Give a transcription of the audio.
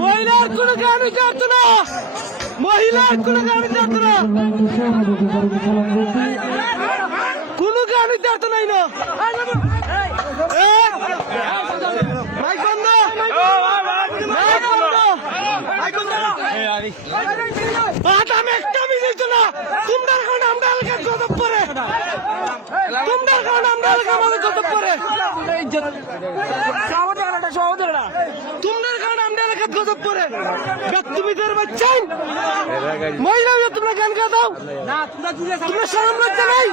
মহিলার কোনো গাড়ি যাত না, মহিলার কোনো গাড়ি যাত না, কোনো গাড়ি যাত নাই না। মাইক বন্ধ, মাইক বন্ধ, আমি একটা বিজয়িত না। তোমরা কারণে আমরা এলাকার গজব পরে, তোমরা কারণে আমরা এলাকা আমাদের গজব পরে, তোমরা কারণে আমরা এলাকার গজব পরে। ব্যক্তিবিদের বাচ্চাই মহিলা তোমরা গান গা দাও, তোমরা শরম লজ্জা নাই।